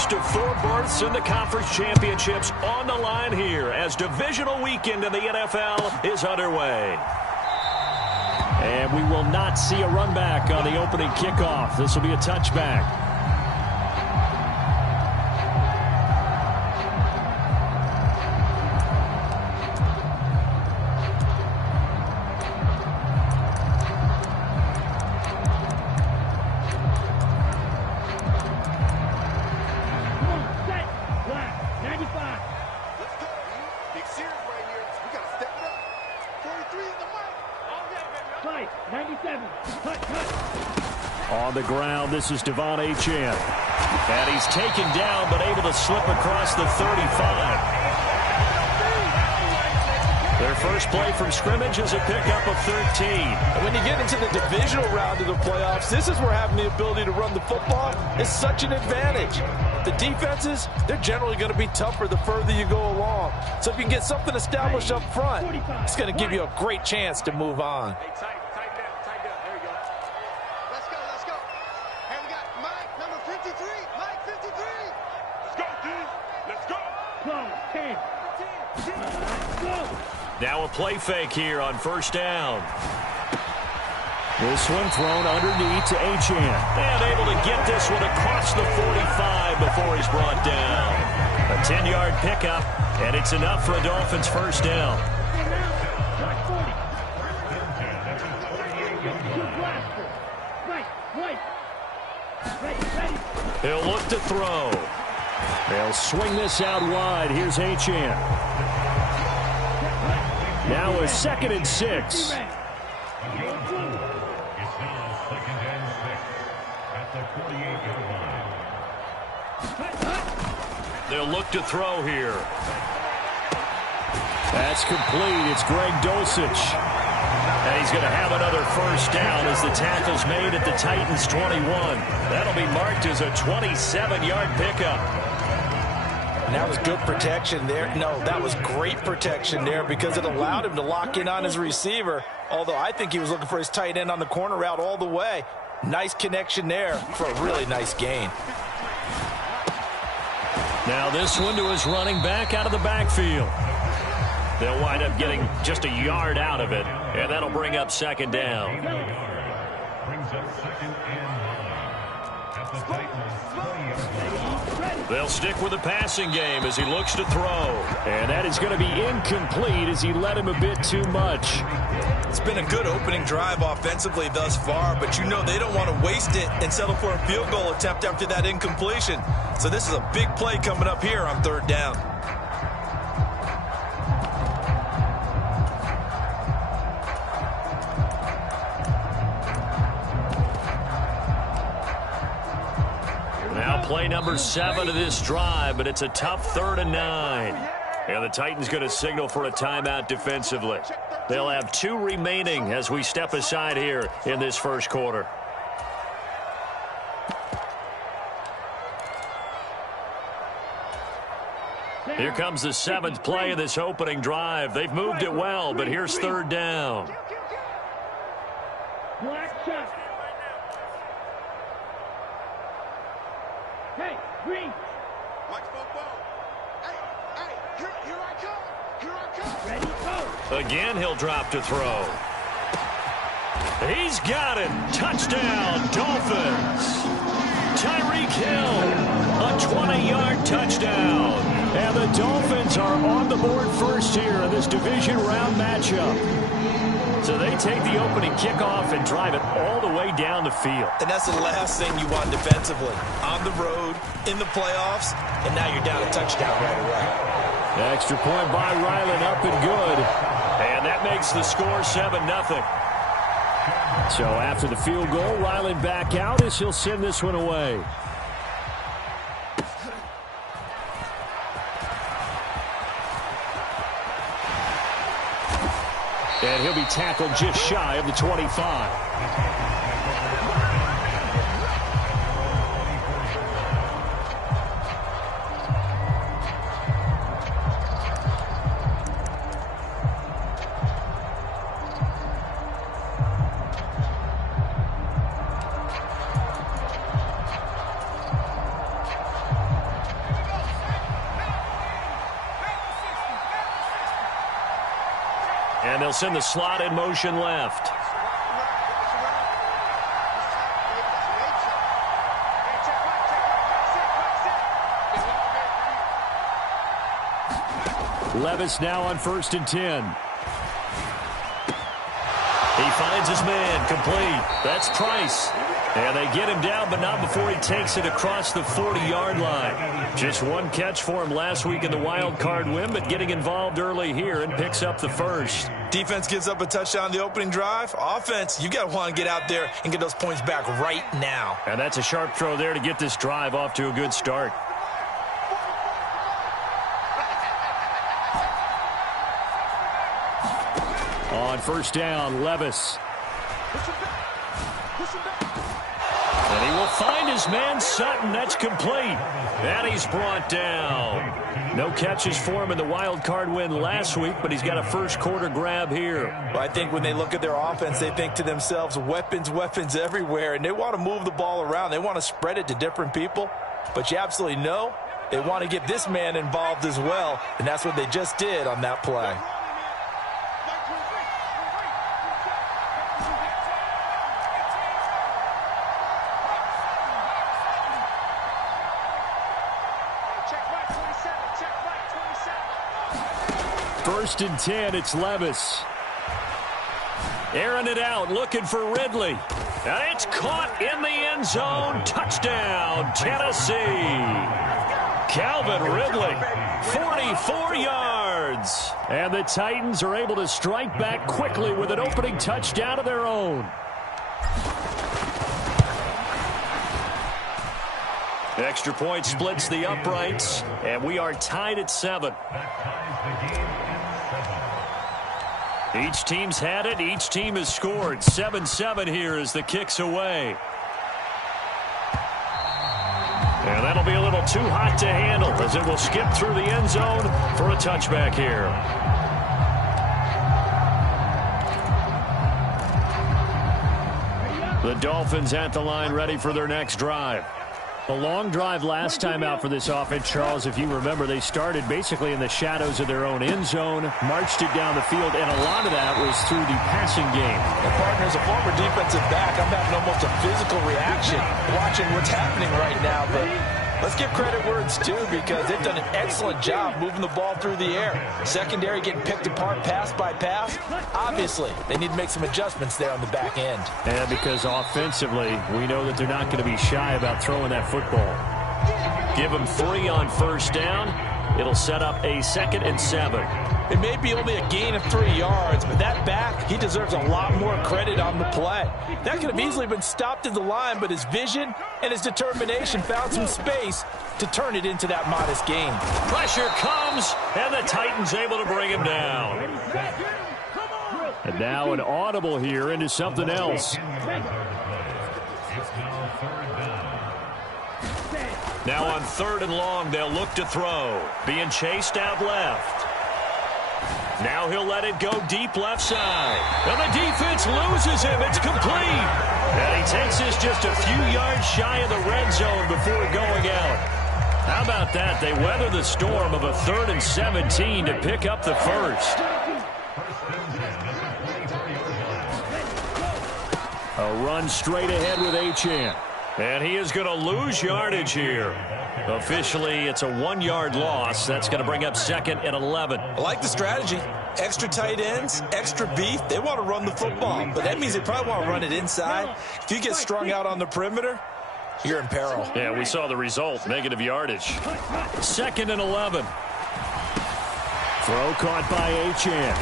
first of 4 berths in the conference championships on the line here as divisional weekend in the NFL is underway. And we will not see a run back on the opening kickoff. This will be a touchback. On the ground, this is Devon Achane. And he's taken down, but able to slip across the 35. Their first play from scrimmage is a pickup of 13. And when you get into the divisional round of the playoffs, this is where having the ability to run the football is such an advantage. The defenses, they're generally going to be tougher the further you go along. So if you can get something established up front, it's going to give you a great chance to move on. Now a play fake here on first down. This one thrown underneath to Achane. And able to get this one across the 45 before he's brought down. A 10-yard pickup, and it's enough for a Dolphins first down. He'll look to throw. They'll swing this out wide. Here's Achane. Now a 2nd and 6. They'll look to throw here. That's complete. It's Greg Dulcich. And he's going to have another first down as the tackle's made at the Titans' 21. That'll be marked as a 27-yard pickup. And that was good protection there. No, that was great protection there because it allowed him to lock in on his receiver, although I think he was looking for his tight end on the corner route all the way. Nice connection there for a really nice gain. Now this one to his running back out of the backfield. They'll wind up getting just a yard out of it, and that'll bring up 2nd down. They'll stick with the passing game as he looks to throw. And that is going to be incomplete as he led him a bit too much. It's been a good opening drive offensively thus far, but you know they don't want to waste it and settle for a field goal attempt after that incompletion. So this is a big play coming up here on 3rd down. Play number 7 of this drive, but it's a tough 3rd and 9. And the Titans going to signal for a timeout defensively. They'll have 2 remaining as we step aside here in this first quarter. Here comes the 7th play of this opening drive. They've moved it well, but here's 3rd down. Hey, Green. Ready, go. Again, he'll drop to throw. He's got it. Touchdown, Dolphins. Tyreek Hill, a 20-yard touchdown. And the Dolphins are on the board first here in this division round matchup. So they take the opening kickoff and drive it all the way down the field. And that's the last thing you want defensively. On the road, in the playoffs, and now you're down a touchdown right away. Extra point by Ryland, up and good. And that makes the score 7-0. So after the field goal, Ryland back out as he'll send this one away. And he'll be tackled just shy of the 25. And they'll send the slot in motion left. Levis now on 1st and 10. He finds his man, complete. That's Price. And they get him down, but not before he takes it across the 40-yard line. Just one catch for him last week in the wild card win, but getting involved early here and picks up the first. Defense gives up a touchdown on the opening drive. Offense, you got to want to get out there and get those points back right now. And that's a sharp throw there to get this drive off to a good start. On 1st down, Levis. And he will find his man, Sutton. That's complete. And he's brought down. No catches for him in the wild card win last week, but he's got a first quarter grab here. Well, I think when they look at their offense, they think to themselves, weapons, weapons everywhere, and they want to move the ball around. They want to spread it to different people, but you absolutely know they want to get this man involved as well, and that's what they just did on that play. First and 10, it's Levis. Airing it out, looking for Ridley. And it's caught in the end zone. Touchdown, Tennessee. Calvin Ridley, 44 yards. And the Titans are able to strike back quickly with an opening touchdown of their own. Extra point splits the uprights, and we are tied at 7. Each team's had it. Each team has scored. 7-7 here as the kick's away. And that'll be a little too hot to handle as it will skip through the end zone for a touchback here. The Dolphins at the line ready for their next drive. A long drive last time out for this offense, Charles. If you remember, they started basically in the shadows of their own end zone, marched it down the field, and a lot of that was through the passing game. And partner, as a former defensive back, I'm having almost a physical reaction watching what's happening right now. But let's give credit where it's due because they've done an excellent job moving the ball through the air. Secondary getting picked apart pass by pass. Obviously, they need to make some adjustments there on the back end. And because offensively, we know that they're not going to be shy about throwing that football. Give them 3 on 1st down. It'll set up a 2nd and 7. It may be only a gain of 3 yards, but that back, he deserves a lot more credit on the play. That could have easily been stopped at the line, but his vision and his determination found some space to turn it into that modest gain. Pressure comes, and the Titans able to bring him down. And now an audible here into something else. Now on 3rd and long, they'll look to throw. Being chased out left. Now he'll let it go deep left side. And the defense loses him. It's complete. And he takes this just a few yards shy of the red zone before going out. How about that? They weather the storm of a 3rd and 17 to pick up the first. A run straight ahead with Achane. And he is going to lose yardage here. Officially, it's a 1-yard loss. That's going to bring up 2nd and 11. I like the strategy. Extra tight ends, extra beef. They want to run the football, but that means they probably want to run it inside. If you get strung out on the perimeter, you're in peril. Yeah, we saw the result. Negative yardage. 2nd and 11. Throw caught by Achane.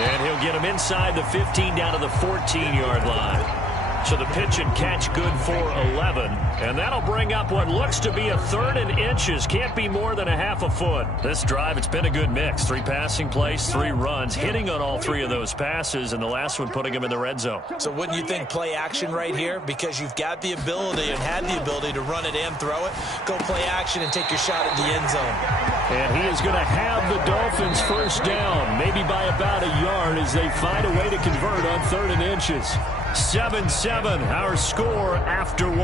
And he'll get him inside the 15 down to the 14-yard line. So the pitch and catch good for 11. And that'll bring up what looks to be a 3rd and inches. Can't be more than a half a foot. This drive, it's been a good mix. 3 passing plays, 3 runs, hitting on all 3 of those passes, and the last one putting him in the red zone. So wouldn't you think play action right here? Because you've got the ability and had the ability to run it and throw it. Go play action and take your shot at the end zone. And he is going to have the Dolphins first down, maybe by about a yard as they find a way to convert on 3rd and inches. 7-7, our score after 1.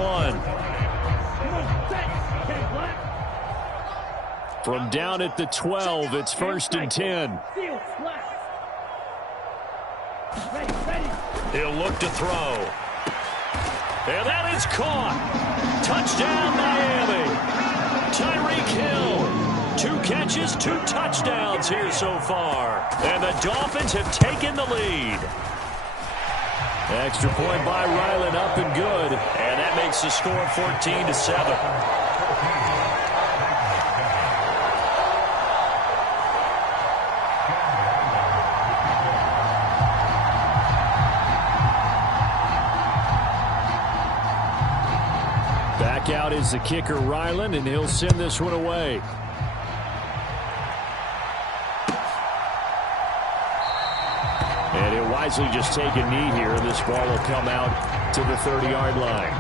From down at the 12, it's 1st and 10. He'll look to throw. And that is caught. Touchdown, Miami. Tyreek Hill. 2 catches, 2 touchdowns here so far. And the Dolphins have taken the lead. Extra point by Ryland, up and good. And that makes the score 14-7. Back out is the kicker, Ryland, and he'll send this one away. And he'll wisely just take a knee here. This ball will come out to the 30-yard line.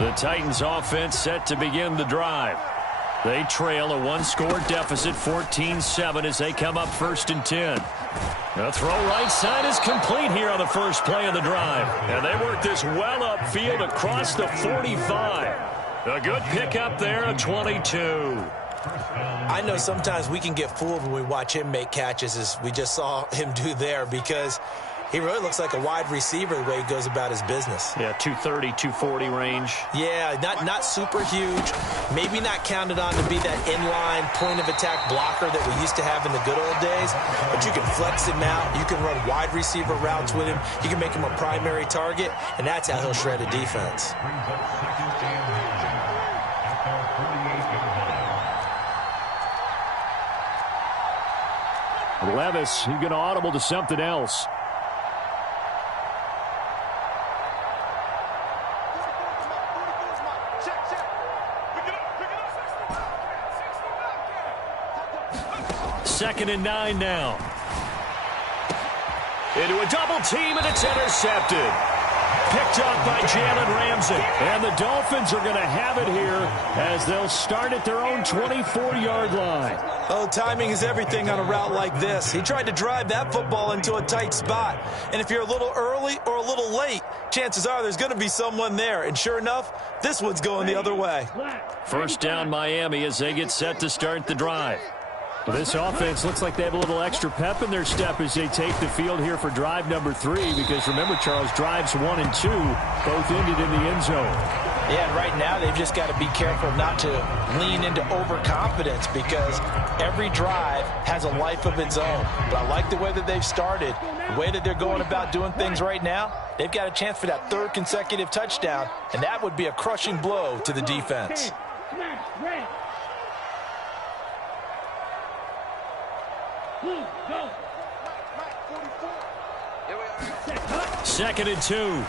The Titans offense set to begin the drive. They trail a 1-score deficit, 14-7, as they come up 1st and 10. The throw right side is complete here on the first play of the drive. And they work this well upfield across the 45. A good pickup there at 22. I know sometimes we can get fooled when we watch him make catches, as we just saw him do there, because he really looks like a wide receiver the way he goes about his business. Yeah, 230, 240 range. Yeah, not super huge. Maybe not counted on to be that inline point-of-attack blocker that we used to have in the good old days. But you can flex him out. You can run wide receiver routes with him. You can make him a primary target, and that's how he'll shred a defense. Levis, he's going to audible to something else. Second and 9 now. Into a double team, and it's intercepted. Picked up by Jalen Ramsey. And the Dolphins are going to have it here as they'll start at their own 24-yard line. Oh, timing is everything on a route like this. He tried to drive that football into a tight spot. And if you're a little early or a little late, chances are there's going to be someone there. And sure enough, this one's going the other way. First down, Miami, as they get set to start the drive. Well, this offense looks like they have a little extra pep in their step as they take the field here for drive number 3, because remember, Charles, drives 1 and 2 both ended in the end zone. Yeah, and right now they've just got to be careful not to lean into overconfidence, because every drive has a life of its own. But I like the way that they've started, the way that they're going about doing things right now. They've got a chance for that 3rd consecutive touchdown, and that would be a crushing blow to the defense. Second and 2. And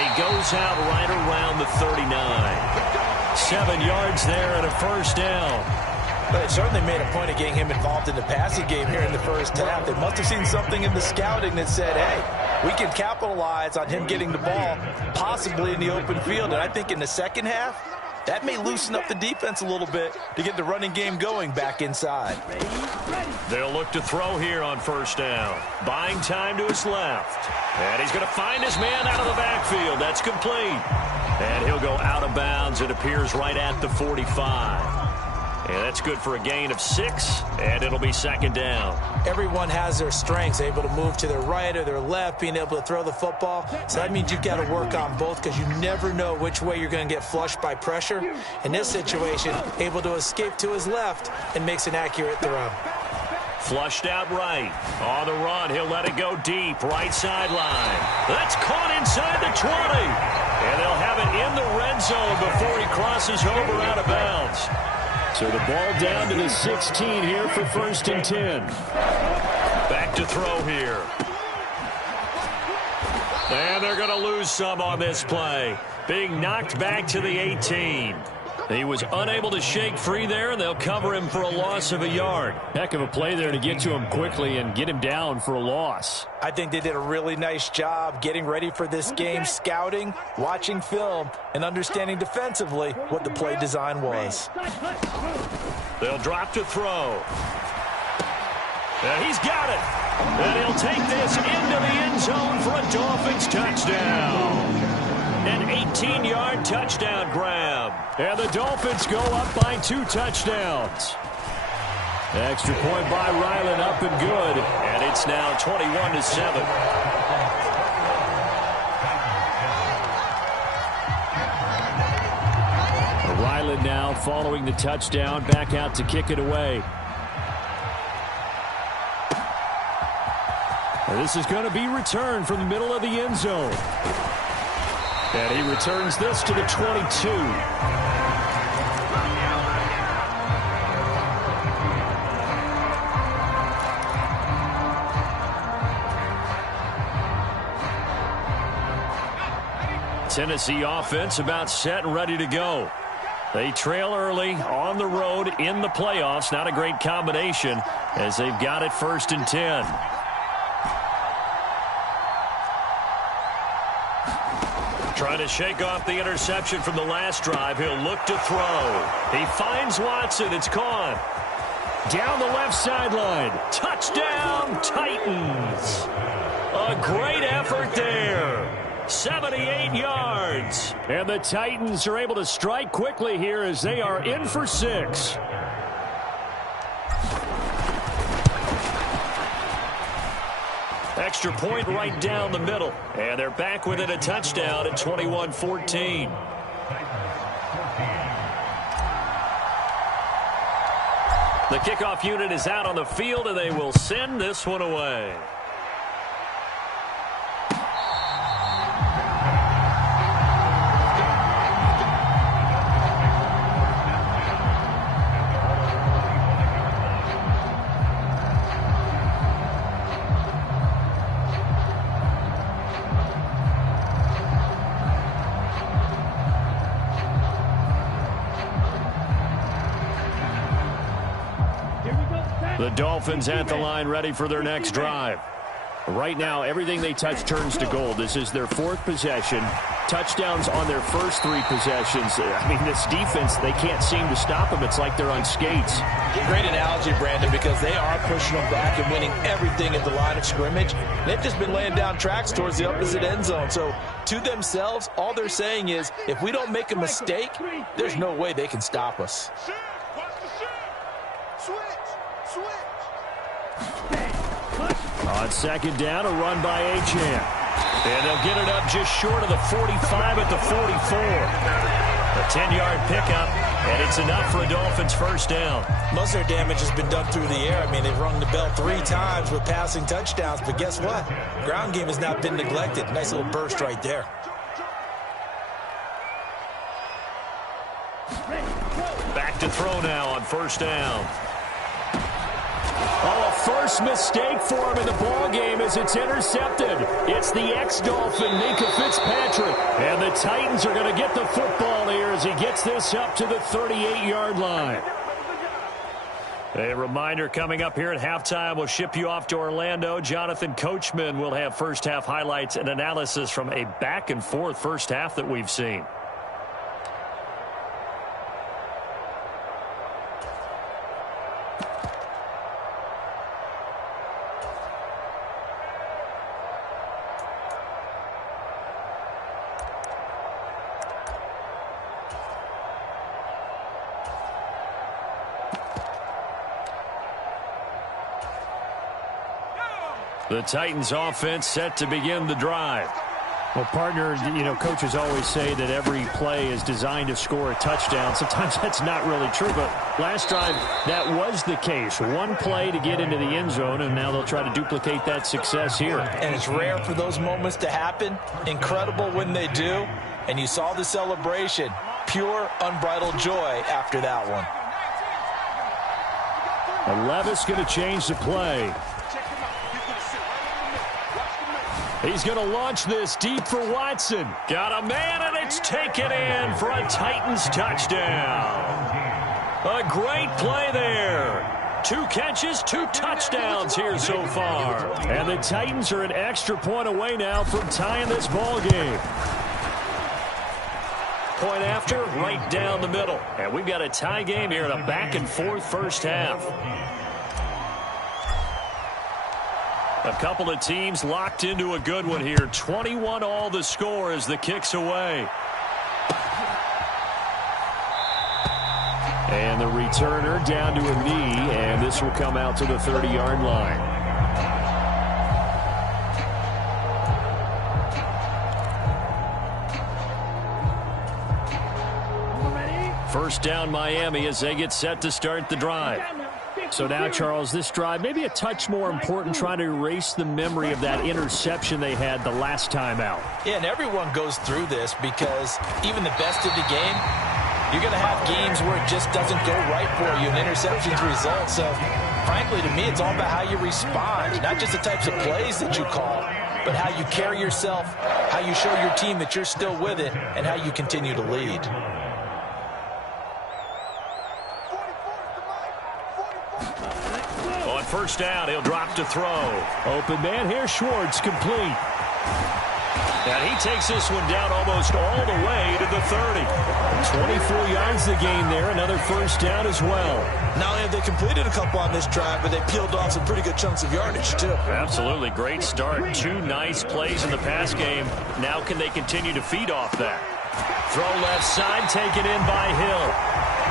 he goes out right around the 39. 7 yards there and a first down. But it certainly made a point of getting him involved in the passing game here in the first half. They must have seen something in the scouting that said, hey, we can capitalize on him getting the ball possibly in the open field. And I think in the second half, that may loosen up the defense a little bit to get the running game going back inside. They'll look to throw here on first down. Buying time to his left. And he's going to find his man out of the backfield. That's complete. And he'll go out of bounds. It appears right at the 45. And that's good for a gain of 6, and it'll be second down. Everyone has their strengths, able to move to their right or their left, being able to throw the football. So that means you've got to work on both, because you never know which way you're going to get flushed by pressure. In this situation, able to escape to his left and makes an accurate throw. Flushed out right. On the run, he'll let it go deep. Right sideline. That's caught inside the 20. And they'll have it in the red zone before he crosses over out of bounds. So the ball down to the 16 here for first and 10. Back to throw here. And they're going to lose some on this play. Being knocked back to the 18. He was unable to shake free there, and they'll cover him for a loss of a yard. Heck of a play there to get to him quickly and get him down for a loss. I think they did a really nice job getting ready for this game, scouting, watching film, and understanding defensively what the play design was. They'll drop to throw. And he's got it. And he'll take this into the end zone for a Dolphins touchdown. An 18-yard touchdown grab. And the Dolphins go up by 2 touchdowns. Extra point by Ryland, up and good. And it's now 21-7. Ryland now following the touchdown, back out to kick it away. And this is going to be returned from the middle of the end zone. And he returns this to the 22. Tennessee offense about set and ready to go. They trail early on the road in the playoffs. Not a great combination as they've got it 1st and 10. Trying to shake off the interception from the last drive. He'll look to throw. He finds Watson. It's caught. Down the left sideline. Touchdown, Titans. A great effort there. 78 yards. And the Titans are able to strike quickly here as they are in for 6. Extra point right down the middle. And they're back within a touchdown at 21-14. The kickoff unit is out on the field, and they will send this one away. The Dolphins at the line ready for their next drive. Right now, everything they touch turns to gold. This is their 4th possession. Touchdowns on their first 3 possessions. I mean, this defense, they can't seem to stop them. It's like they're on skates. Great analogy, Brandon, because they are pushing them back and winning everything at the line of scrimmage. They've just been laying down tracks towards the opposite end zone. So, to themselves, all they're saying is, if we don't make a mistake, there's no way they can stop us. On 2nd down, a run by Achane. And they'll get it up just short of the 45 at the 44. A 10-yard pickup, and it's enough for a Dolphins 1st down. Most of their damage has been done through the air. I mean, they've rung the bell 3 times with passing touchdowns, but guess what? Ground game has not been neglected. Nice little burst right there. Back to throw now on 1st down. Oh, a first mistake for him in the ball game as it's intercepted. It's the ex-Dolphin, Minkah Fitzpatrick. And the Titans are going to get the football here as he gets this up to the 38-yard line. A reminder coming up here at halftime. We'll ship you off to Orlando. Jonathan Coachman will have first-half highlights and analysis from a back-and-forth first half that we've seen. The Titans offense set to begin the drive. Well, partner, you know, coaches always say that every play is designed to score a touchdown. Sometimes that's not really true, but last drive, that was the case. One play to get into the end zone, and now they'll try to duplicate that success here. And it's rare for those moments to happen. Incredible when they do. And you saw the celebration. Pure, unbridled joy after that one. And Levis going to change the play. He's going to launch this deep for Watson. Got a man, and it's taken in for a Titans touchdown. A great play there. 2 catches, 2 touchdowns here so far. And the Titans are an extra point away now from tying this ball game. Point after, right down the middle. And we've got a tie game here in a back-and-forth first half. A couple of teams locked into a good one here. 21 all the score as the kick's away. And the returner down to a knee, and this will come out to the 30-yard line. First down Miami as they get set to start the drive. So now, Charles, this drive maybe a touch more important, trying to erase the memory of that interception they had the last time out. Yeah, and everyone goes through this because even the best of the game, you're going to have games where it just doesn't go right for you, and interceptions result. So, frankly, to me, it's all about how you respond, not just the types of plays that you call, but how you carry yourself, how you show your team that you're still with it, and how you continue to lead. On first down, he'll drop to throw. Open man here, Schwartz, complete. And he takes this one down almost all the way to the 30. 24 yards to gain there, another first down as well. Not only have they completed a couple on this drive, but they peeled off some pretty good chunks of yardage, too. Absolutely, great start. Two nice plays in the pass game. Now can they continue to feed off that? Throw left side, taken in by Hill.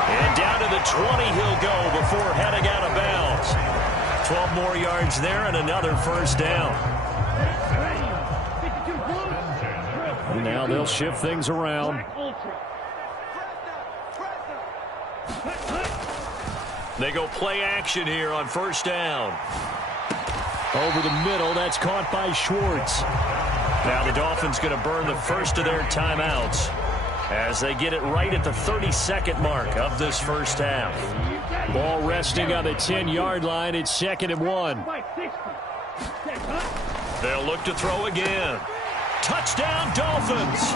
And down to the 20 he'll go before heading out of bounds. 12 more yards there and another first down. Now they'll shift things around. They go play action here on first down. Over the middle, that's caught by Schwartz. Now the Dolphins going to burn the first of their timeouts as they get it right at the 32nd mark of this first half. Ball resting on the 10-yard line. It's 2nd and 1. They'll look to throw again. Touchdown, Dolphins.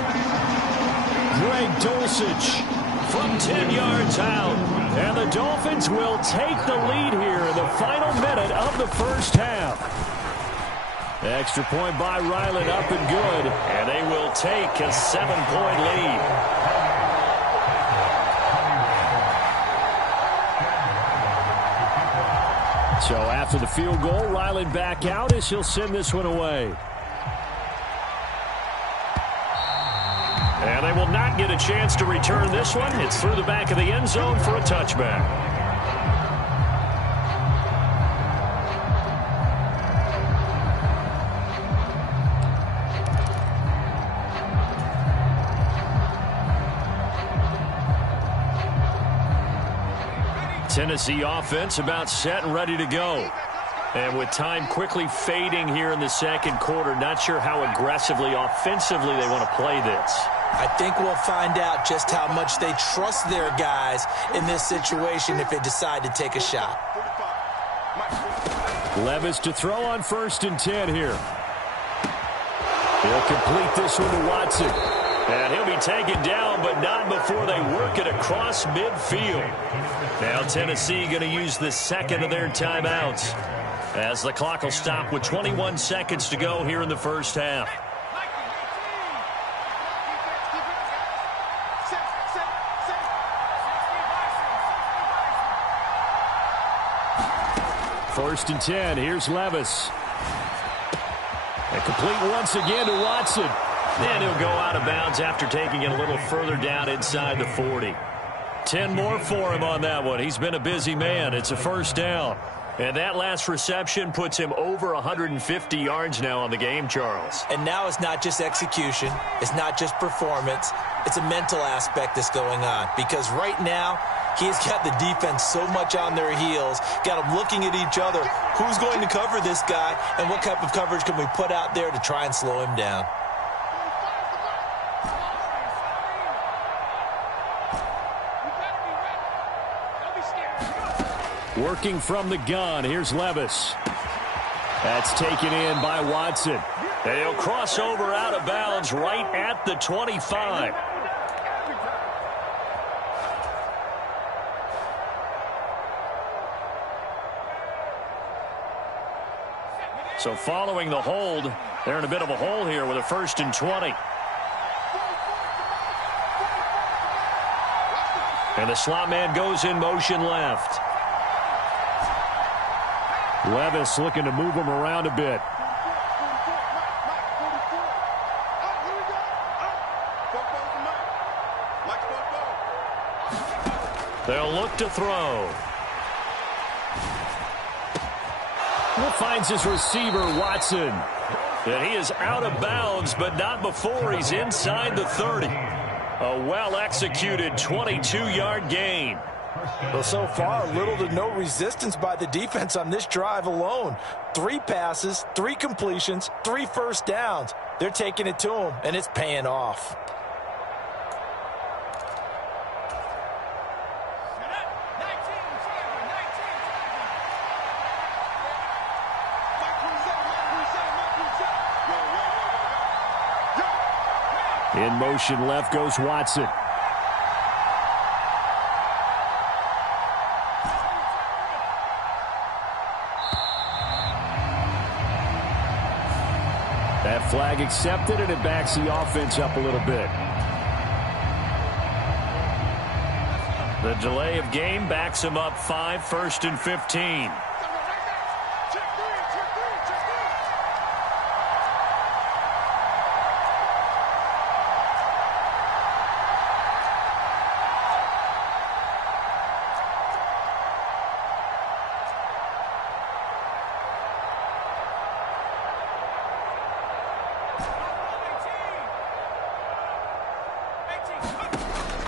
Greg Dulcich from 10 yards out. And the Dolphins will take the lead here in the final minute of the first half. Extra point by Ryland up and good. And they will take a 7-point lead. So after the field goal, Ryland back out as he'll send this one away. And they will not get a chance to return this one. It's through the back of the end zone for a touchback. Tennessee offense about set and ready to go. And with time quickly fading here in the second quarter, not sure how aggressively, offensively they want to play this. I think we'll find out just how much they trust their guys in this situation if they decide to take a shot. Levis to throw on 1st and 10 here. He'll complete this one to Watson. And he'll be taken down, but not before they work it across midfield. Now Tennessee going to use the second of their timeouts as the clock will stop with 21 seconds to go here in the first half. First and 10. Here's Levis. And complete once again to Watson. And he'll go out of bounds after taking it a little further down inside the 40. 10 more for him on that one. He's been a busy man. It's a first down. And that last reception puts him over 150 yards now on the game, Charles. And now it's not just execution. It's not just performance. It's a mental aspect that's going on. Because right now, he's got the defense so much on their heels, got them looking at each other. Who's going to cover this guy, and what type of coverage can we put out there to try and slow him down? Working from the gun, here's Levis. That's taken in by Watson. And he'll cross over out of bounds right at the 25. So following the hold, they're in a bit of a hole here with a 1st and 20. And the slot man goes in motion left. Levis looking to move him around a bit. They'll look to throw. He finds his receiver, Watson. And he is out of bounds, but not before he's inside the 30. A well-executed 22-yard gain. Well, so far, little to no resistance by the defense on this drive alone. 3 passes, 3 completions, 3 first downs. They're taking it to him, and it's paying off. In motion left goes Watson. That flag accepted, and it backs the offense up a little bit. The delay of game backs him up 5, 1st and 15.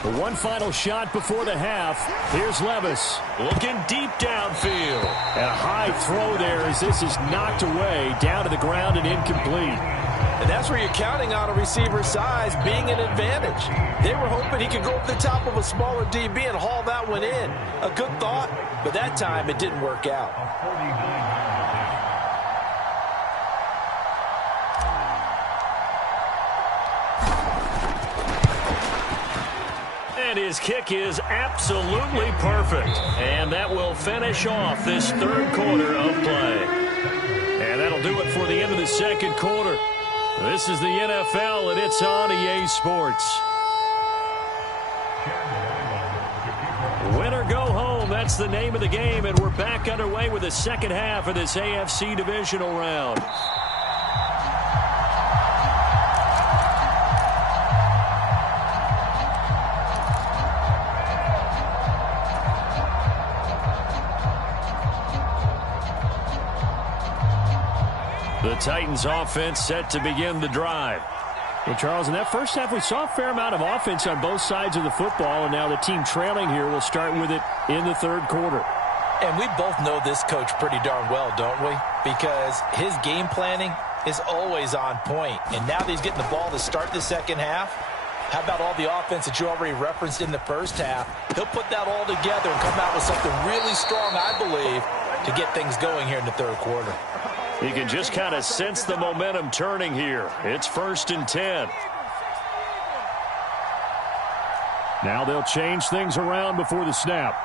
The one final shot before the half. Here's Levis looking deep downfield. And a high throw there as this is knocked away down to the ground and incomplete. And that's where you're counting on a receiver's size being an advantage. They were hoping he could go over the top of a smaller DB and haul that one in. A good thought, but that time it didn't work out. And his kick is absolutely perfect. And that will finish off this 3rd quarter of play. And that'll do it for the end of the 2nd quarter. This is the NFL, and it's on EA Sports. Win or go home, that's the name of the game, and we're back underway with the 2nd half of this AFC divisional round. The Titans offense set to begin the drive. Well, Charles, in that first half, we saw a fair amount of offense on both sides of the football, and now the team trailing here will start with it in the 3rd quarter. And we both know this coach pretty darn well, don't we? Because his game planning is always on point. And now that he's getting the ball to start the 2nd half, how about all the offense that you already referenced in the first half? He'll put that all together and come out with something really strong, I believe, to get things going here in the 3rd quarter. You can just kind of sense the momentum turning here. It's 1st and 10. Now they'll change things around before the snap.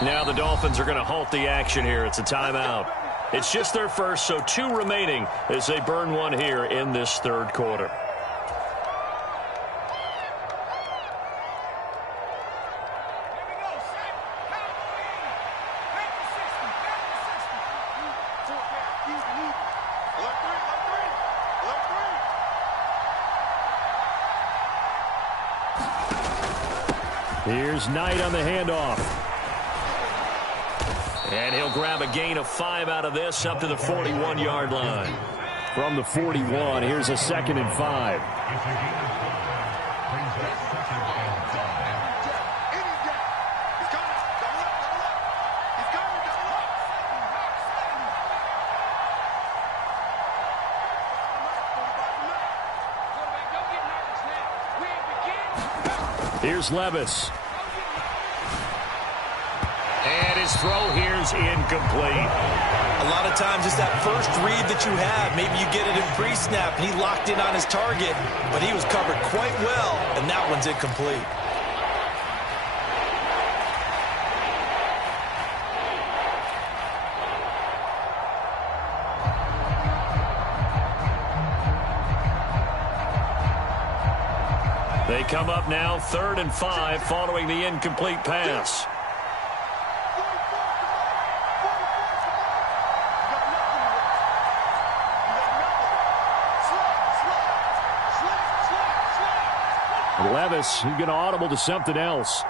Now the Dolphins are going to halt the action here. It's a timeout. It's just their first, so 2 remaining as they burn one here in this 3rd quarter. Here's Knight on the handoff. And he'll grab a gain of 5 out of this up to the 41-yard line. From the 41, here's a 2nd and 5. Here's Levis. And his throw here's incomplete. A lot of times it's that first read that you have. Maybe you get it in pre-snap, and he locked in on his target, but he was covered quite well, and that one's incomplete. They come up now 3rd and 5 following the incomplete pass. Levis, he's going to audible to something else.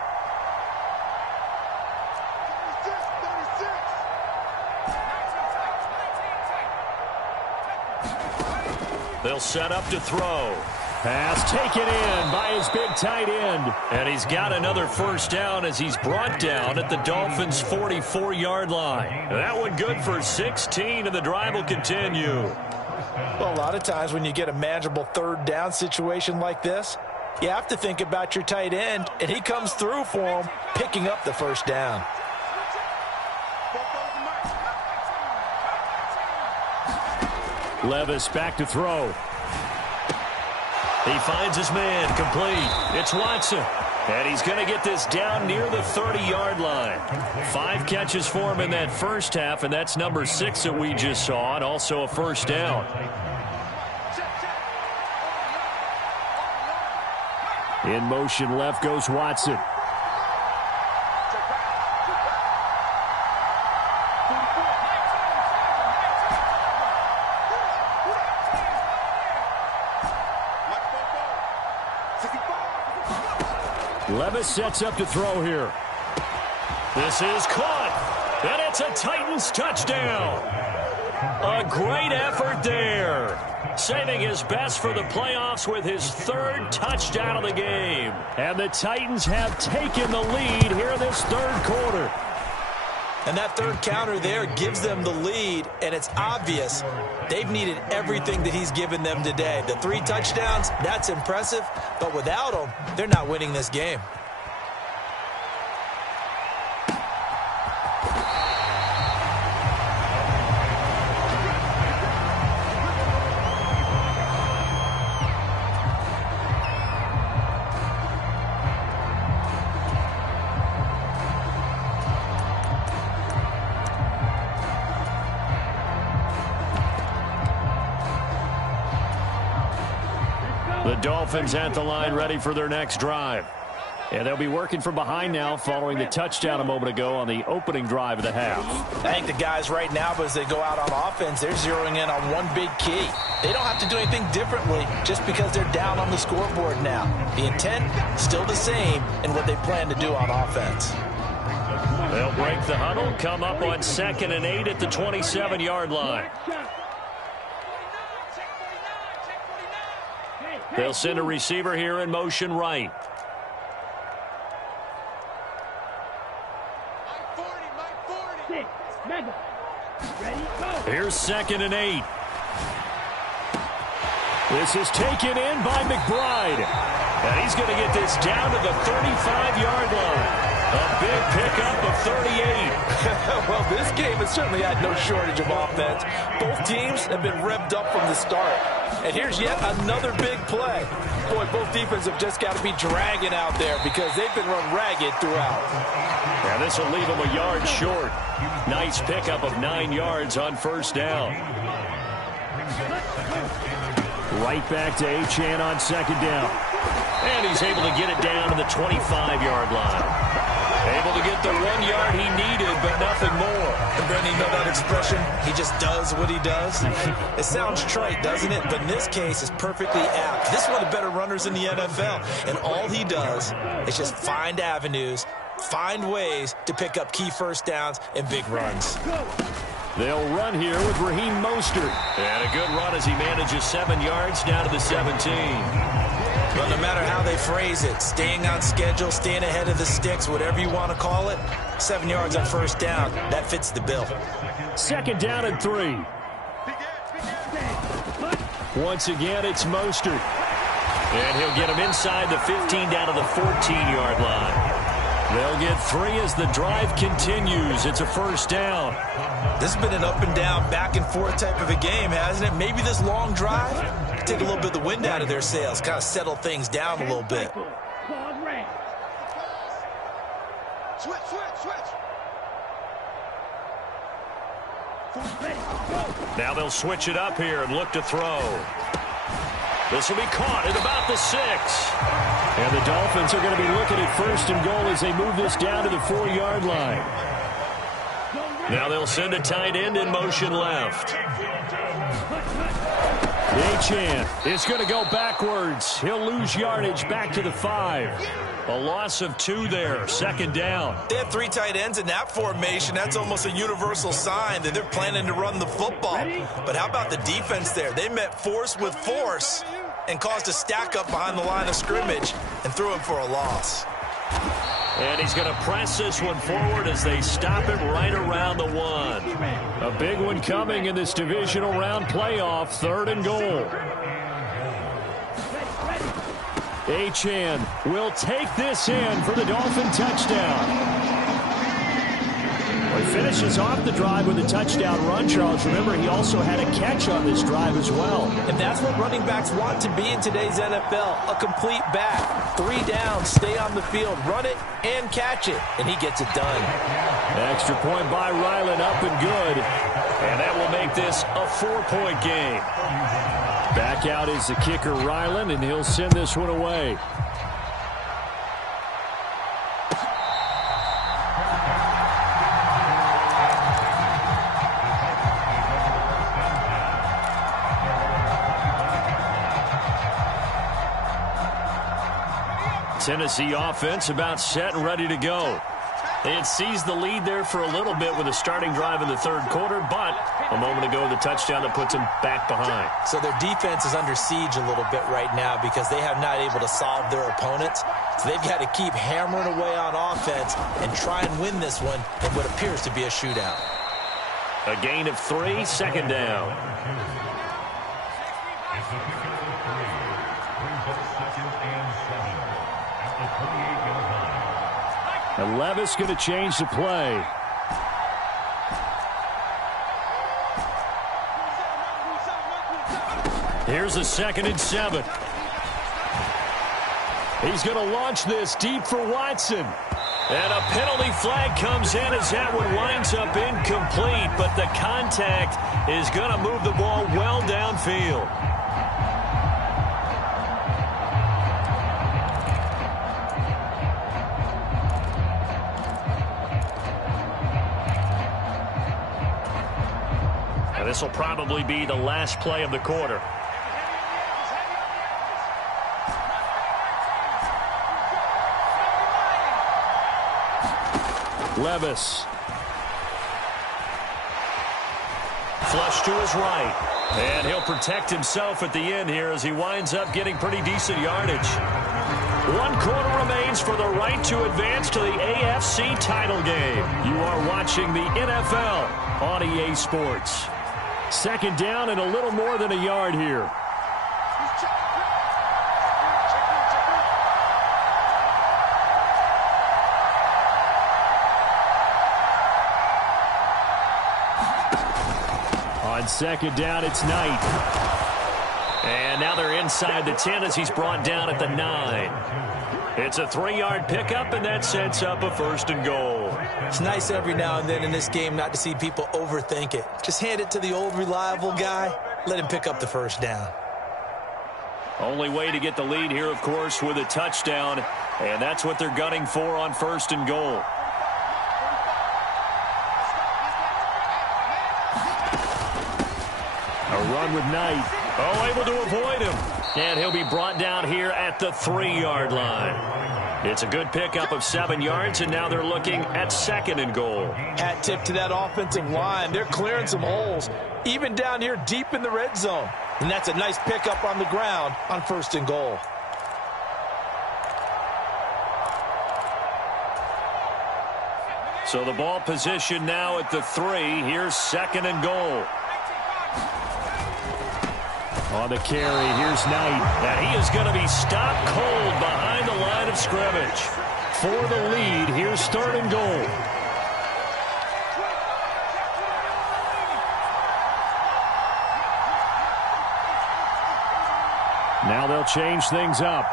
They'll set up to throw. Pass taken in by his big tight end. And he's got another first down as he's brought down at the Dolphins' 44-yard line. That one good for 16, and the drive will continue. Well, a lot of times when you get a manageable third down situation like this, you have to think about your tight end, and he comes through for him, picking up the first down. Levis back to throw. He finds his man, complete. It's Watson. And he's going to get this down near the 30-yard line. 5 catches for him in that first half, and that's number 6 that we just saw, and also a first down. In motion left goes Watson. Levis sets up to throw here. This is caught, and it's a Titans touchdown. A great effort there. Saving his best for the playoffs with his 3rd touchdown of the game. And the Titans have taken the lead here in this 3rd quarter. And that 3rd counter there gives them the lead, and it's obvious they've needed everything that he's given them today. The 3 touchdowns, that's impressive, but without him, they're not winning this game. The Dolphins at the line ready for their next drive. And they'll be working from behind now following the touchdown a moment ago on the opening drive of the half. I think the guys right now, as they go out on offense, they're zeroing in on one big key. They don't have to do anything differently just because they're down on the scoreboard now. The intent, still the same in what they plan to do on offense. They'll break the huddle, come up on 2nd and 8 at the 27-yard line. They'll send a receiver here in motion right. Here's 2nd and 8. This is taken in by McBride. And he's going to get this down to the 35-yard line. A big pickup of 38. Well, this game has certainly had no shortage of offense. Both teams have been revved up from the start. And here's yet another big play. Boy, both defenses have just got to be dragging out there because they've been run ragged throughout. Yeah, this will leave them a yard short. Nice pickup of 9 yards on first down. Right back to Achane on 2nd down. And he's able to get it down to the 25-yard line. Able to get the 1 yard he needed, but nothing more. And Brandon, you know that expression? He just does what he does. It sounds trite, doesn't it? But in this case, it's perfectly apt. This is one of the better runners in the NFL. And all he does is just find avenues, find ways to pick up key first downs and big runs. They'll run here with Raheem Mostert. And a good run as he manages 7 yards down to the 17. But no matter how they phrase it, staying on schedule, staying ahead of the sticks, whatever you want to call it, 7 yards on first down, that fits the bill. 2nd down and 3. Once again, it's Mostert. And he'll get him inside the 15 down to the 14-yard line. They'll get 3 as the drive continues. It's a first down. This has been an up and down, back and forth type of a game, hasn't it? Maybe this long drive take a little bit of the wind out of their sails, kind of settle things down a little bit. Now they'll switch it up here and look to throw. This will be caught at about the 6. And the Dolphins are going to be looking at 1st and goal as they move this down to the 4-yard line. Now they'll send a tight end in motion left. Achane is going to go backwards. He'll lose yardage back to the 5. A loss of 2 there. Second down. They have 3 tight ends in that formation. That's almost a universal sign that they're planning to run the football. But how about the defense there? They met force with force and caused a stack up behind the line of scrimmage and threw him for a loss. And he's going to press this one forward as they stop it right around the 1. A big one coming in this divisional round playoff. 3rd and goal. Achane will take this in for the Dolphin touchdown. Well, he finishes off the drive with a touchdown run, Charles. Remember, he also had a catch on this drive as well. And that's what running backs want to be in today's NFL, a complete back. 3 downs, stay on the field, run it, and catch it. And he gets it done. Extra point by Ryland, up and good. And that will make this a 4-point game. Back out is the kicker, Ryland, and he'll send this one away. Tennessee offense about set and ready to go. They had seized the lead there for a little bit with a starting drive in the 3rd quarter, but a moment ago the touchdown that puts them back behind. So their defense is under siege a little bit right now because they have not able to solve their opponents. So they've got to keep hammering away on offense and try and win this one in what appears to be a shootout. A gain of 3, second down. And Levis going to change the play. Here's a 2nd and 7. He's going to launch this deep for Watson. And a penalty flag comes in as that one winds up incomplete, but the contact is going to move the ball well downfield. This will probably be the last play of the quarter. Levis. Flush to his right. And he'll protect himself at the end here as he winds up getting pretty decent yardage. 1 quarter remains for the right to advance to the AFC title game. You are watching the NFL on EA Sports. 2nd down and a little more than a yard here. On 2nd down, it's Knight. And now they're inside the 10 as he's brought down at the 9. It's a 3-yard pickup, and that sets up a 1st and goal. It's nice every now and then in this game not to see people overthink it. Just hand it to the old reliable guy. Let him pick up the 1st down. Only way to get the lead here, of course, with a touchdown. And that's what they're gunning for on 1st and goal. A run with Knight. Oh, able to avoid him. And he'll be brought down here at the 3-yard line. It's a good pickup of 7 yards, and now they're looking at 2nd and goal. Hat tip to that offensive line. They're clearing some holes, even down here deep in the red zone. And that's a nice pickup on the ground on 1st and goal. So the ball position now at the 3. Here's 2nd and goal. On the carry, here's Knight. And he is going to be stopped cold behind the line of scrimmage. For the lead, here's 3rd and goal. Now they'll change things up.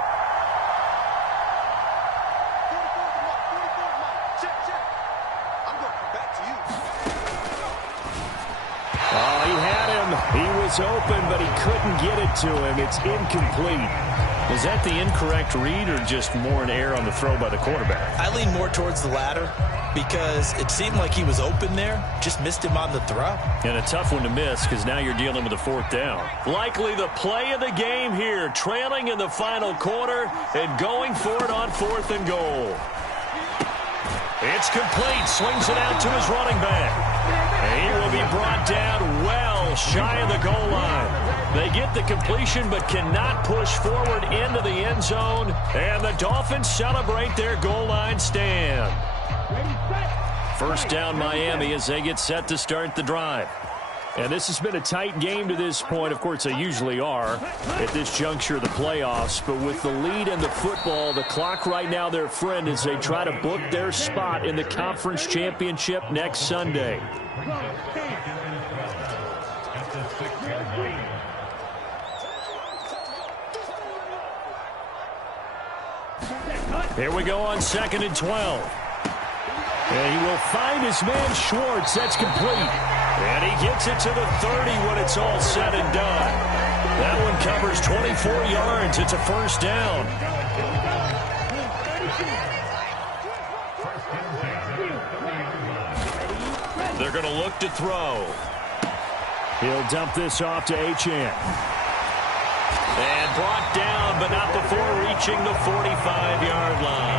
Oh, he had him. He was open, but he couldn't get it to him. It's incomplete. Was that the incorrect read or just more an error on the throw by the quarterback? I lean more towards the latter because it seemed like he was open there, just missed him on the throw. And a tough one to miss because now you're dealing with a fourth down. Likely the play of the game here, trailing in the final quarter and going for it on 4th and goal. It's complete, swings it out to his running back. And he will be brought down well shy of the goal line. They get the completion but cannot push forward into the end zone. And the Dolphins celebrate their goal line stand. First down Miami as they get set to start the drive. And this has been a tight game to this point. Of course, they usually are at this juncture of the playoffs. But with the lead in the football, the clock right now their friend as they try to book their spot in the conference championship next Sunday. Here we go on 2nd and 12. And he will find his man Schwartz. That's complete. And he gets it to the 30 when it's all said and done. That one covers 24 yards. It's a first down. They're going to look to throw. He'll dump this off to Achane. And brought down, but not before reaching the 45-yard line.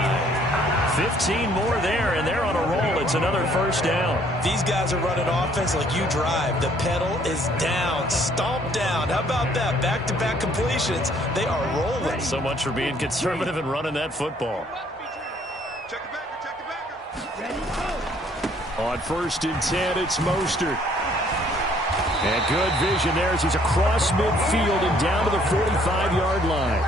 15 more there, and they're on a roll. It's another first down. These guys are running offense like you drive. The pedal is down, stomp down. How about that? Back-to-back completions. They are rolling. So much for being conservative and running that football. Check the backer. On 1st and 10, it's Mostert. And good vision there as he's across midfield and down to the 45-yard line.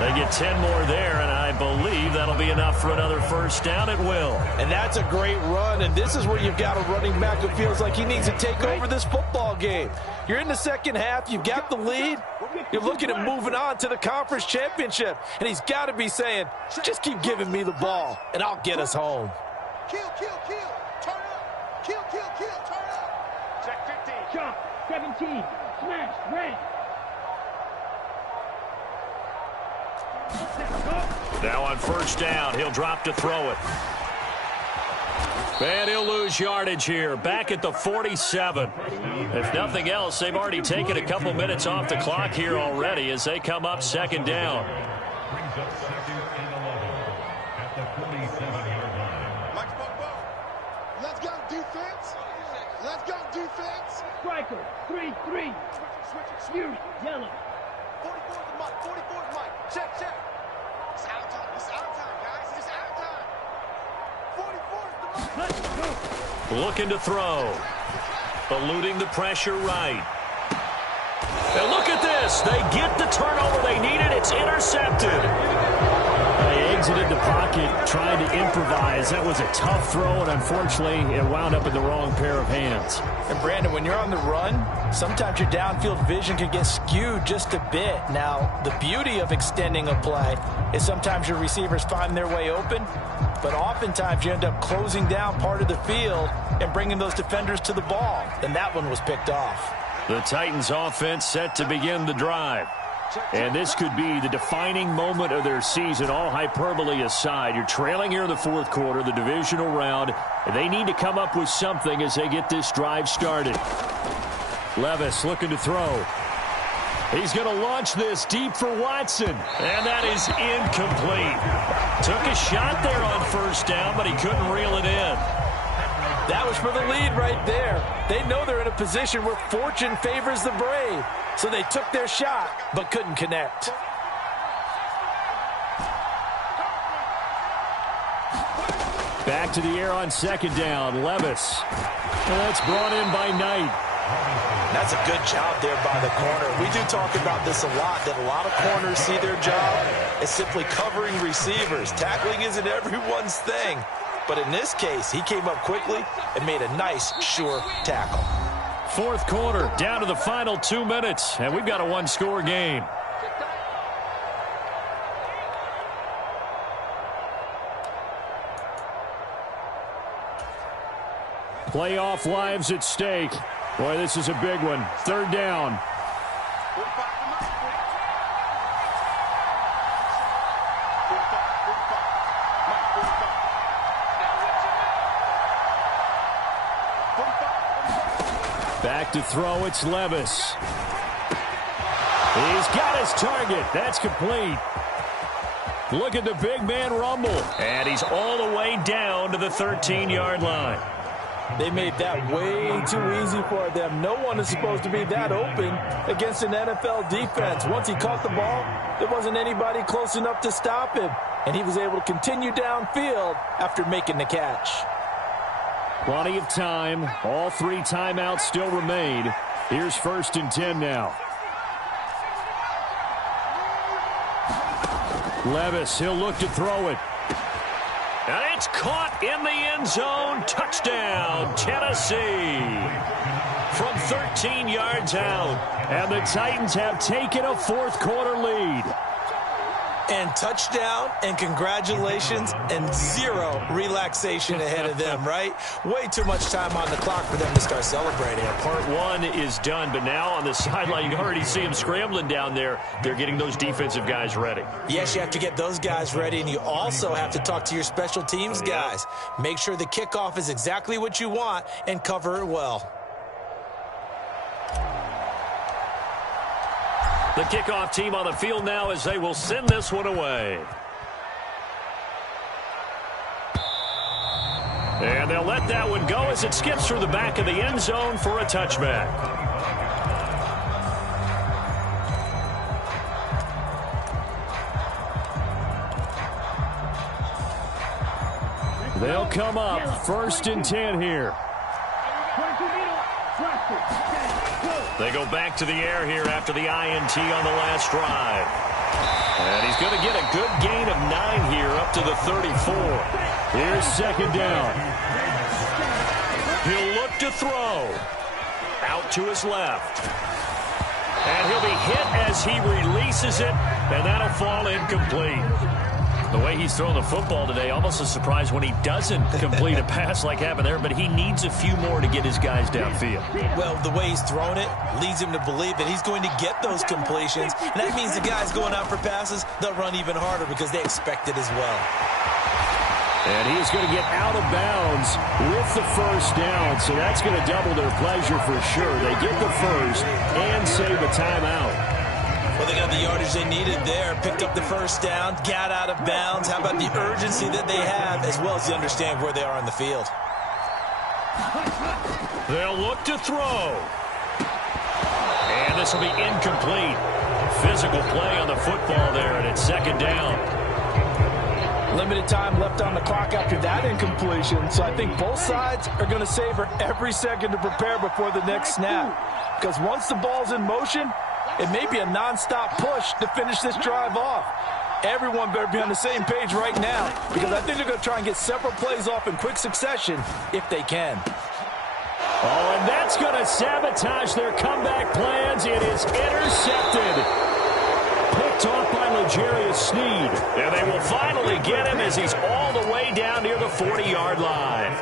They get 10 more there, and I believe that'll be enough for another first down. It will. And that's a great run, and this is where you've got a running back who feels like he needs to take over this football game. You're in the second half. You've got the lead. You're looking at moving on to the conference championship, and he's got to be saying, just keep giving me the ball, and I'll get us home. Kill, kill, kill. Turn up. Kill, kill, kill. Turn up. Check 15. Shot. 17. Smash. Ready. Now on first down, he'll drop to throw it. And he'll lose yardage here. Back at the 47. If nothing else, they've already taken a couple minutes off the clock here already as they come up 2nd down. Let's go defense. Let's go defense. Striker. 3-3. Switch. Fury. Yellow. 44's Mike. 44's Mike. Check, check. It's out time. It's out time, guys. It's out time. 44's the Mike. Let's go. Looking to throw. Eluding the pressure right. And look at this. They get the turnover they needed. It's intercepted. They exited the pocket trying to improvise. That was a tough throw, and unfortunately, it wound up in the wrong pair of hands. And Brandon, when you're on the run, sometimes your downfield vision can get skewed just a bit. Now, the beauty of extending a play is sometimes your receivers find their way open, but oftentimes you end up closing down part of the field and bringing those defenders to the ball, and that one was picked off. The Titans offense set to begin the drive. And this could be the defining moment of their season, all hyperbole aside. You're trailing here in the 4th quarter, the divisional round, and they need to come up with something as they get this drive started. Levis looking to throw. He's going to launch this deep for Watson, and that is incomplete. Took a shot there on first down, but he couldn't reel it in. That was for the lead right there. They know they're in a position where fortune favors the brave. So they took their shot, but couldn't connect. Back to the air on 2nd down. Levis. And that's brought in by Knight. That's a good job there by the corner. We do talk about this a lot, that a lot of corners see their job as simply covering receivers. Tackling isn't everyone's thing. But in this case, he came up quickly and made a nice, sure tackle. 4th quarter, down to the final 2 minutes, and we've got a one-score game. Playoff lives at stake. Boy, this is a big one. Third down. Back to throw, it's Levis. He's got his target. That's complete. Look at the big man rumble. And he's all the way down to the 13-yard line. They made that way too easy for them. No one is supposed to be that open against an NFL defense. Once he caught the ball, there wasn't anybody close enough to stop him. And he was able to continue downfield after making the catch. Plenty of time. All 3 timeouts still remain. Here's 1st and 10 now. Levis, he'll look to throw it. And it's caught in the end zone. Touchdown, Tennessee. From 13 yards out. And the Titans have taken a 4th quarter lead. And touchdown and congratulations and 0 relaxation ahead of them, right? Way too much time on the clock for them to start celebrating. Part 1 is done, but now on the sideline, you can already see them scrambling down there. They're getting those defensive guys ready. Yes, you have to get those guys ready, and you also have to talk to your special teams guys. Make sure the kickoff is exactly what you want and cover it well. The kickoff team on the field now as they will send this one away. And they'll let that one go as it skips through the back of the end zone for a touchback. They'll come up 1st and 10 here. They go back to the air here after the INT on the last drive. And he's going to get a good gain of 9 here up to the 34. Here's 2nd down. He'll look to throw. Out to his left. And he'll be hit as he releases it, and that'll fall incomplete. The way he's throwing the football today, almost a surprise when he doesn't complete a pass like happened there, but he needs a few more to get his guys downfield. Well, the way he's thrown it leads him to believe that he's going to get those completions, and that means the guys going out for passes, they'll run even harder because they expect it as well. And he is going to get out of bounds with the 1st down, so that's going to double their pleasure for sure. They get the 1st and save a timeout. Well, they got the yardage they needed there, picked up the 1st down, got out of bounds. How about the urgency that they have, as well as they understand where they are on the field? They'll look to throw. And this will be incomplete. Physical play on the football there, and it's 2nd down. Limited time left on the clock after that incompletion, so I think both sides are going to savor every second to prepare before the next snap. Because once the ball's in motion, it may be a nonstop push to finish this drive off. Everyone better be on the same page right now, because I think they're going to try and get several plays off in quick succession if they can. Oh, and that's going to sabotage their comeback plans. It is intercepted. Picked off by L'Jarius Sneed. And they will finally get him as he's all the way down near the 40-yard line.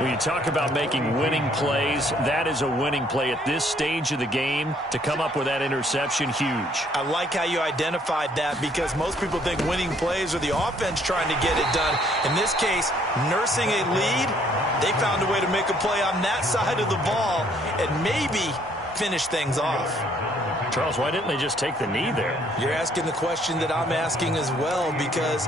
When you talk about making winning plays, that is a winning play at this stage of the game. To come up with that interception, huge. I like how you identified that, because most people think winning plays are the offense trying to get it done. In this case, nursing a lead, they found a way to make a play on that side of the ball and maybe finish things off. Charles, why didn't they just take the knee there? You're asking the question that I'm asking as well, because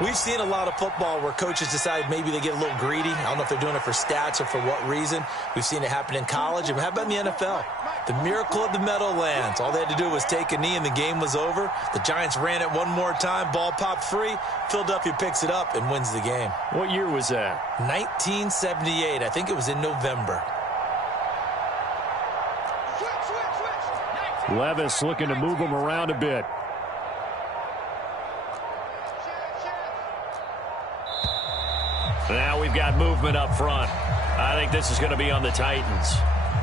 we've seen a lot of football where coaches decide maybe they get a little greedy. I don't know if they're doing it for stats or for what reason. We've seen it happen in college. And how about in the NFL? The miracle of the Meadowlands. All they had to do was take a knee and the game was over. The Giants ran it one more time. Ball popped free. Philadelphia picks it up and wins the game. What year was that? 1978. I think it was in November. Levis looking to move him around a bit. Now we've got movement up front. I think this is going to be on the Titans.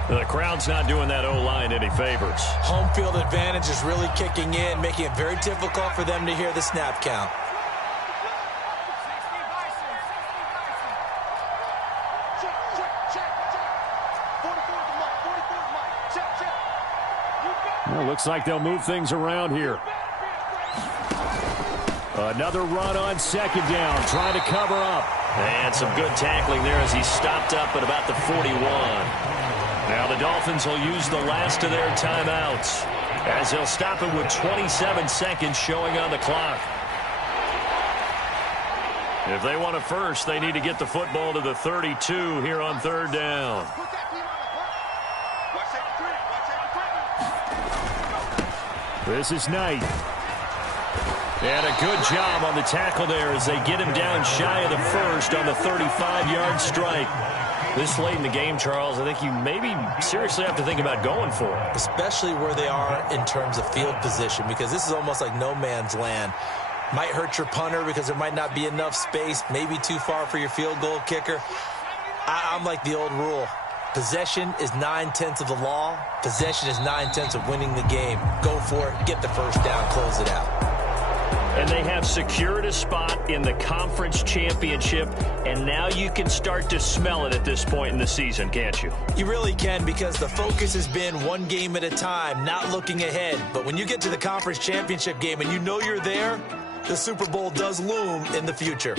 The crowd's not doing that O-line any favors. Home field advantage is really kicking in, making it very difficult for them to hear the snap count. Well, looks like they'll move things around here. Another run on second down, trying to cover up. And some good tackling there as he stopped up at about the 41. Now the Dolphins will use the last of their timeouts, as they'll stop it with 27 seconds showing on the clock. If they want a first, they need to get the football to the 32 here on third down. This is Knight. And a good job on the tackle there as they get him down shy of the first on the 35-yard strike. This late in the game, Charles, I think you maybe seriously have to think about going for it. Especially where they are in terms of field position, because this is almost like no man's land. Might hurt your punter because there might not be enough space, maybe too far for your field goal kicker. I'm like the old rule. Possession is 9/10 of the law. Possession is 9/10 of winning the game. Go for it, get the first down, close it out. And they have secured a spot in the conference championship, and now you can start to smell it at this point in the season, can't you? You really can, because the focus has been one game at a time, not looking ahead. But when you get to the conference championship game and you know you're there, the Super Bowl does loom in the future.